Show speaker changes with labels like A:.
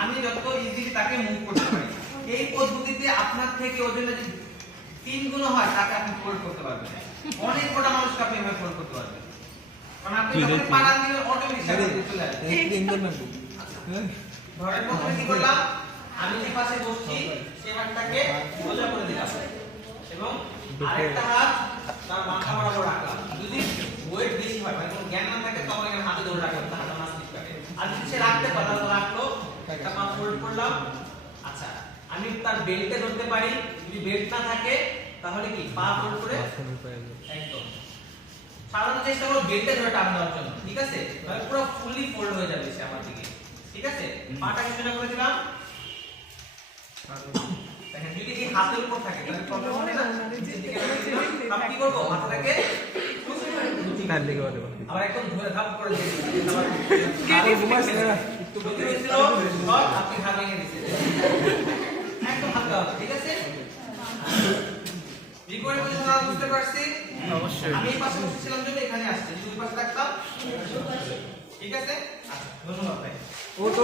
A: আমি যত ইজিলি তাকে মুভ করতে পারি। এই পদ্ধতিতে আপনার থেকে ওজন যদি তিন গুণ হয় তাকে আপনি ফোল্ড করতে পারবেন। অনেক কটা মানুষকে আপনি এভাবে ফোল্ড করতে পারবেন। কারণ আপনি যখন পাড়া দিলে অটোমেটিক চলে আসবে। ধরেন প্রথমে কি করলাম? আমি যে পাশে বসছি সেই হাতটাকে সোজা করে দিলাম। এবং আরেকটা হাত তার মাথা বরাবর রাখলাম। যদি ওয়েট বেশি হয় মানে কোনো জ্ঞান না থাকে তখন এখানে হাতে ধরে রাখলাম তার হাতে মাছ স্লিপ কাটে আর যদি সে রাখতে পারে তাহলে রাখল একটা পা ফোল্ড করলাম আচ্ছা আমি তার বেল্টে ধরতে পারি যদি বেল্ট না থাকে তাহলে কি পা ফোল্ড করে একদম সাধারণত চেষ্টা করো বেল্টে ধরে টান দেওয়ার জন্য ঠিক আছে তাহলে পুরো ফুললি ফোল্ড হয়ে যাবে সে আমার দিকে ঠিক আছে পাটাকে সোজা করে দিলাম দেখেন যদি এই হাতের উপর থাকে তাহলে প্রবলেম হবে না রেখে দিলাম। আবার কি করব মাথাটাকে আবার একদম ধরে ধাপ করে দিয়ে দিলাম। আবার যদি হয়েছিল, আপনি ঘা ভেঙে দিচ্ছেন। একদম হালকা ঠিক আছে? বিপরীত পজিশন বুঝতে পারছি?
B: অবশ্যই।
A: আমি এই পাশে বসেছিলাম জন্য এখানে আসছে। যদি পাশে থাকতাম? ঠিক আছে? আচ্ছা ধন্যবাদ ভাই।
B: ও তো।